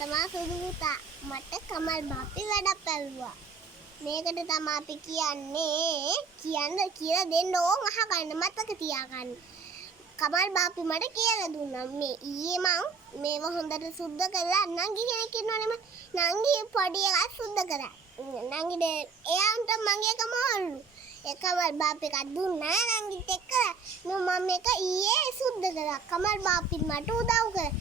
තමයි සුදු පුතා. මට කමල් බාප්පි වැඩක් පැවුවා. මේකට තමයි අපි කියන්නේ කියලා දෙන්න ඕන් අහගන්න මතක තියාගන්න. කමල් බාප්පි මට කියලා දුන්නා මේ ඊයේ මං මේව හොඳට සුද්ධ කරලා නංගි කෙනෙක් ඉන්නවනේ නංගි පොඩි එකා සුද්ධ කරා. නංගිට එයාන්ට මගේ කමවලු. ඒ කමල් බාප්පි එකක් දුන්නා නංගිත් එක්ක මම මේක ඊයේ සුද්ධ කරා. කමල් බාප්පි මට උදව් කරා.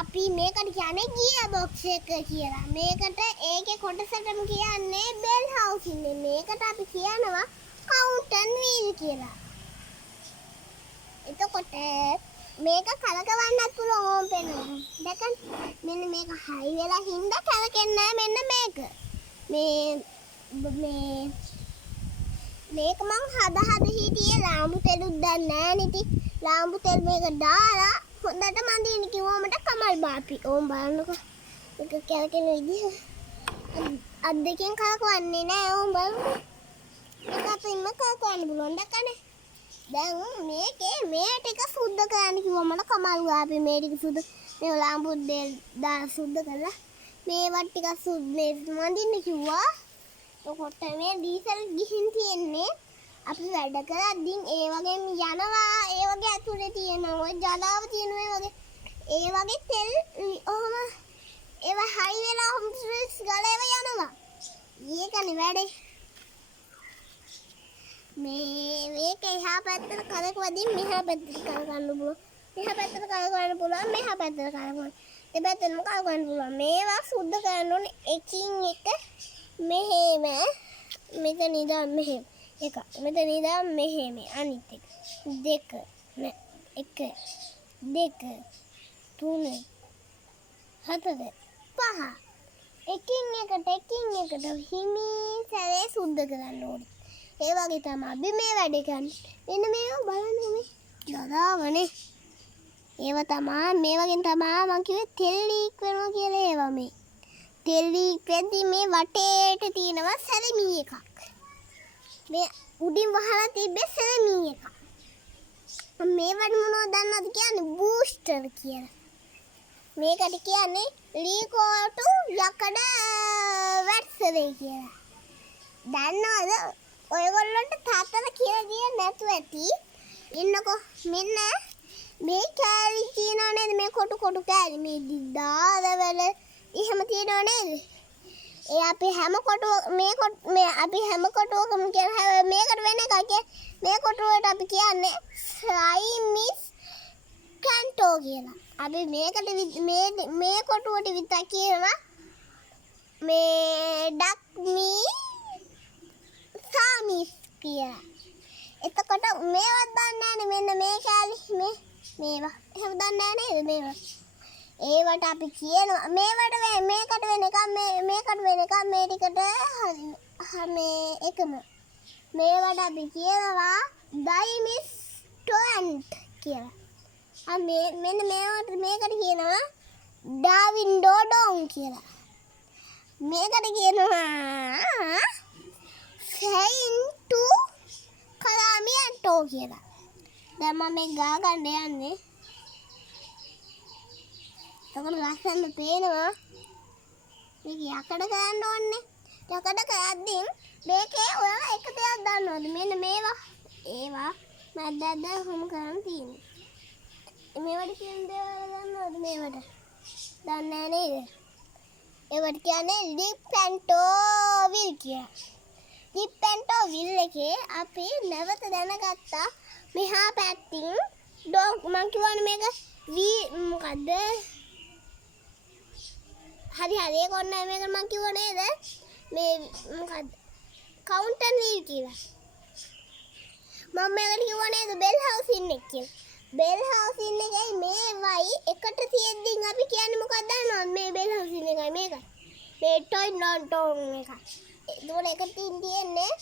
අපි මේකට කියන්නේ ගියර් බොක්ස් එක කියලා. මේකට ඒකේ කොටසටම කියන්නේ බෙල් හවුස් ඉන්නේ. මේකට අපි කියනවා කවුන්ටන් වීල් කියලා. එතකොට මේක කලකවන්නත් පුළුවන් ඕම් පෙන්වන්න. දැන් මෙන්න මේක හයි වෙලා හින්දා කලකෙන්නේ නැහැ මෙන්න මේක. මේක මං හද හිටියේ ලාම්පු තෙලුත් දැන් නැහැ නේ ඉතින්. ලාම්පු තෙල් මේක දාලා හොඳට මන්දින්න කිව්වා මට කමල් බාප්පි. ඕම් බලන්නකෝ. මේක කැලකෙන විදිහ. අත් දෙකෙන් කලකවන්නේ නැහැ ඕම් බලන්න. මේක අපින්ම කලකවන්න පුළුවන් දැක්කනේ. දැන් මේකේ මේ ටික සුද්ධ කරන්න කිව්වා මට කමල් බාප්පි මේ ටික සුද්ධ මේ ලාම්පු දෙල් දාලා සුද්ධ කරලා මේවත් ටික සුද්ධ මන්දින්න කිව්වා. එතකොට මේ ඩීසල් ගිහින් තියෙන්නේ අපි වැඩ කරද්දී ඒ වගේම යනවා ඒ වගේ අතුරේ තියෙනවා ඔය ජලාව තියෙන ඒ වගේ තෙල් ඔහම ඒව හයි වෙලා හම්ස්ට්‍රීට්ස් ගාලා ඒව යනවා. ඒකනේ වැඩේ. මේක එහා පැත්තට කරකවදින් මෙහා පැත්තට කරකවන්න පුළුවන්. මෙහා පැත්තට කරකවන්න පුළුවන් මෙහා පැත්තට කරකවන්න. දෙපැත්තටම කරකවන්න පුළුවන්. මේවා සුද්ධ කරන්න ඕනේ එකින් එක මෙහෙම මෙතන ඉඳන් මෙහෙම එක මෙතන ඉඳන් මෙහෙම අනිත් එක දෙක එක දෙක තුන හතර පහ එකින් එකට හිමීසරේ සුද්ධ කරන්න ඕනේ. ඒ වගේ තමයි අපි මේ වැඩේ කරන්නේ. මෙන්න මේව බලන්න මේ ජලාවනේ. ඒව තමයි මේ වගේ තමයි මම කිව්වේ තෙල් ලීක් වෙනවා කියලා ඒවා මේ. තෙල් ලීක් වෙද්දී මේ වටේට තියෙනවා සැරමී එකක්. මේ උඩින් වහලා තිබ්බේ සැරමී එකක්. මේවට මොනවද දන්නවද කියන්නේ බූස්ටර් කියලා. මේකට කියන්නේ ලීකෝටු යකඩ වැට්සරේ කියලා. දන්නවද ඔයගොල්ලන්ට තාත්තලා කියලා දෙන්නේ නැතුව ඇති. ඉන්නකෝ මෙන්න මේ කෑලි තියෙනව නේද මේ කොටු කෑලි මේ දාරවල එහෙම තියෙනව නේද? ඒ අපි හැම අපි හැම කොටුවකම කියන මේකට වෙන එකක් මේ කොටුවට අපි කියන්නේ ස්ලයිමිස් කැන්ටෝ කියලා. අපි මේකට මේ කොටුවට විතර කියනවා මේ ඩක්මී සාමිස් කියලා. එතකොට මේවත් දන්නේ නැහැ මෙන්න මේ කැලි මේවා. එහෙම දන්නේ නැහැ නේද මේවා? ඒවට අපි කියනවා මේකට වෙන එක මේකට වෙන එක මේ ටිකට මේ එකම මේවට අපි කියනවා ඩයිමිස්ටොන්ට් කියලා. මෙන්න මේකට කියනවා ඩාවින්ඩෝඩෝන් කියලා. මේකට කියනවා ෆෙයින්ටු කලාමියන්ටෝ කියලා. දැන් මම මේ ගා ගන්න යන්නේ. එතකොට ලස්සන පේනවා. මේක යකඩ ගන්න ඕනේ. යකඩ කරද්දී මේකේ ඔයාලා එක දෙයක් දන්නවද? මෙන්න ඒවා මැද්දට හොම කරන් තියෙන්නේ. මේවට කියන දේවල් දන්නවද මේවට? දන්නේ නැහැ නේද? ඒවට කියන්නේ ලිප්පැන්ටෝ විල් කියලා. ලිප්පැන්ටෝ විල් එකේ අපි නැවත දැනගත්තා මෙහා පැත්තින් මං කියවනේ මේක මොකද්ද? හරි ඒක ඔන්න මේක මං කිව්ව නේද? මේ මොකද්ද? කවුන්ටන් වීල් කියලා. මම මේකට කිව්ව නේද බෙල් හවුස් ඉන්නේ කියලා. බෙල් හවුස් ඉන්නේ එකයි මේවයි එකට තියෙද්දි අපි කියන්නේ මොකක්ද දන්නවද? මේ බෙල් හවුස් ඉන්නේ එකයි මේකයි. මේ ටොයි නෝටෝන් එකයි. ඒකෝල එකට තියෙන්නේ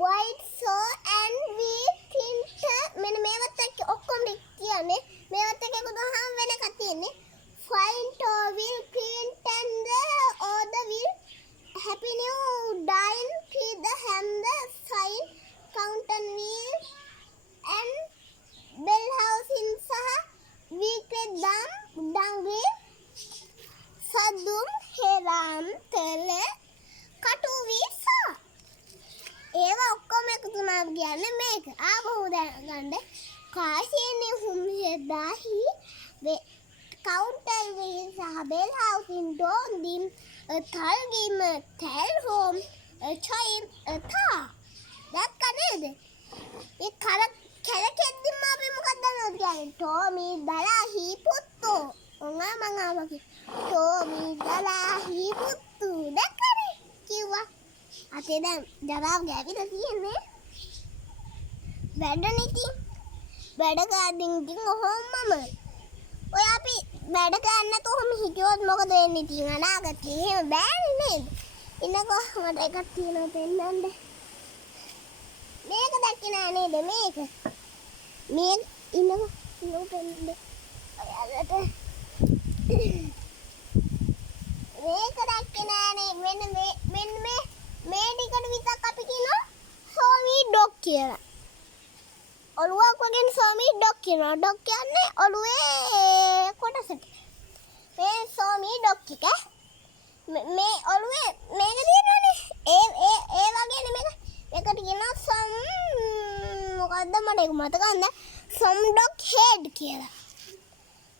white saw and wheat printer මෙන්න මේවත් එක්ක ඔක්කොම කියන්නේ මේවත් එක්ක ගොඩාක් වෙන එකක් තියෙන්නේ find will print and all the will happy new dine feed the ham the sign fountain wheel and bell house in saha weekly dam dangri කදුම් හෙරම් තෙල කටු වීසා ඒවා ඔක්කොම එකතු වුණාම කියන්නේ මේක ආපහු දැනගන්න කාසියනේ හුම්හෙදාහි counter with a bell house in Dondin, a thal game, a tell home, a chime, a tar. That can it. It cannot the mobby Mukadano. Tommy Dala he put to. Ungamangaki. Tommy Dala he put to. That can it. Kiva. I tell them, Dara gave it a DNA. Better anything. Better gardening home, mamma. ඔය අපි වැඩ කරන්න නැතුවම හිටියොත් මොකද වෙන්නේ ඉතින් අනාගතේ එහෙම බෑනේ නේද ඉන්නකෝ මට එකක් තියෙනවා පෙන්නන්න මේක දැක්කේ නෑ නේද මේක ඉන්නකෝ පෙන්නන්න ඔයාලට මේක දැක්කේ නෑනේ මෙන්න මේ ටිකට විතරක් අපි කියනවා සෝමි ඩොග් කියලා ඔළුවක් වගේ සෝමි ඩොග් කියනවා ඩොග් කියන්නේ ඔළුවේ කොටසට මේ සෝමි ඩොග් එක මේ ඔළුවේ මේක තියෙනවනේ ඒ වගේනේ මේකට කියනවා සම් මොකද්ද මට ඒක මතක නැහැ සම් ඩොග් හෙඩ් කියලා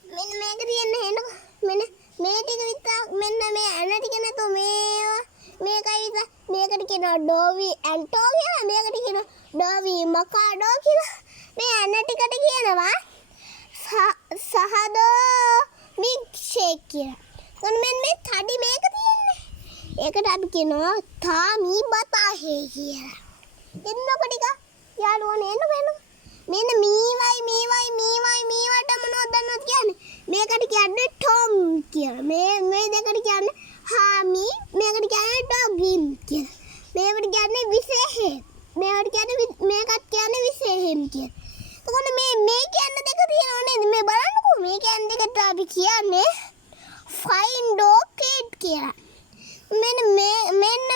මෙන්න මේක තියෙන්නේ එන්න මෙන්න මේ ටික විතර මෙන්න මේ අන ටික නැතෝ මේකයි විතර මේකට කියනවා ඩෝවි ඇන්ටෝ කියලා මේකට කියනවා ඩෝවි මකාඩෝ කියලා මේ අන ටිකට කියනවා සහදෝ මිල්ක්ෂේක් කියලා. කොහොම මේ තඩි මේක තියෙන්නේ. ඒකට අපි කියනවා තාමි බතාහේ කියලා. එන්නකො ටික යාළුවනේ එන්න. මෙන්න මීවට මොනවද දන්නවද කියන්නේ? මේකට කියන්නේ ටොම් කියලා. මේ දෙකට කියන්නේ හාමි මේකට කියන්නේ ඩොගින් කියලා. මේකට කියන්නේ විශේෂ. මේකට කියන්නේ විශේෂයෙන් කියලා. එතකොට මේ කියන්නේ දෙක තියෙනව නේද මේ බලන්නකෝ මේ කියන්නේ දෙකට අපි කියන්නේ ෆයින්ඩෝ කිඩ් කියලා මෙන්න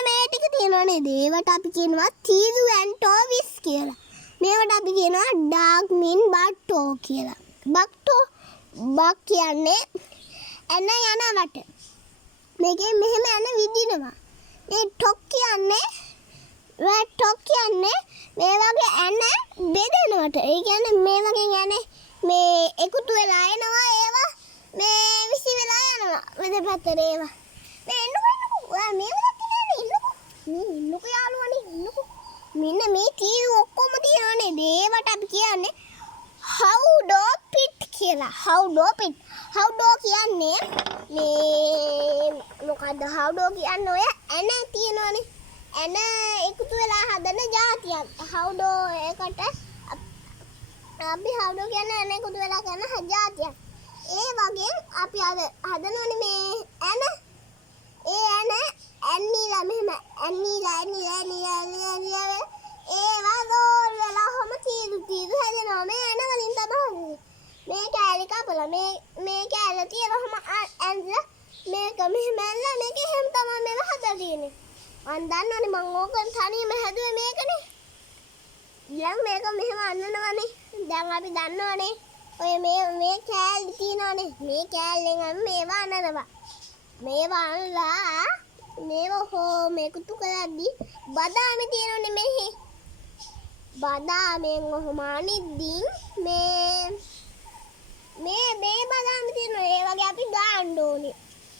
මේ ටික තියෙනව නේද ඒවට අපි කියනවා තීරු ඇන්ඩ් ටෝවිස් කියලා මේවට අපි කියනවා ඩාග් මින් බට්ටෝ කියලා බක් කියන්නේ එන යනවට මේකේ මෙහෙම යන විදිනවා මේ ටොක් කියන්නේ මේ වගේ ඇන බෙදෙනවට ඒ කියන්නේ මේ වගේ යන්නේ මේ එකතු වෙලා එනවා ඒවා මේ විසි වෙලා යනවා වෙද පැත්තට ඒවා මේ එන්නකෝ ඔයා මේව දැක්කේ ඉන්නකෝ යාළුවනේ ඉන්නකෝ මෙන්න මේ තීරු ඔක්කොම තියෙනවානේ ඒවට අපි කියන්නේ හවුඩෝ පිට් කියලා හවුඩෝ කියන්නේ මේ මොකද්ද හවුඩෝ කියන්නේ ඔය ඇන තියෙනවානේ එන එකතු වෙලා හදන જાතියක් හවුඩෝ ඒකට අපි හවුඩෝ කියන්නේ එන එකතු වෙලා කරන જાතියක් ඒ වගේ අපි හදනෝනේ මේ එන ඇන්නීලා මෙහෙම ඇන්නීලා ඒවා රෝල් වෙලා හැම තීරු හැදෙනවා මේ එන වලින් තමයි මේ කැලේ කපලා මේ කැලේ තියෙනවම ඇන්දලා මේක මෙහෙම ඇන්දලා මේක එහෙම තමයි මේව හදලා තියෙන්නේ අන් දන්නවනේ මං ඕකෙන් තනියම හැදුවේ මේකනේ. ඊළඟ මේක මෙහෙම අන්නනවනේ. දැන් අපි දන්නවනේ. ඔය මේ කෑල්ල තියෙනවනේ. මේ කෑල්ලෙන් අපි මේවා අන්නනවා. මේවා අන්නලා මේව එකතු කරද්දී බදාමේ තියෙනවනේ මෙහි. බදාමෙන් ඔහොම අනිද්දී මේ බදාමේ තියෙනවා. ඒ වගේ අපි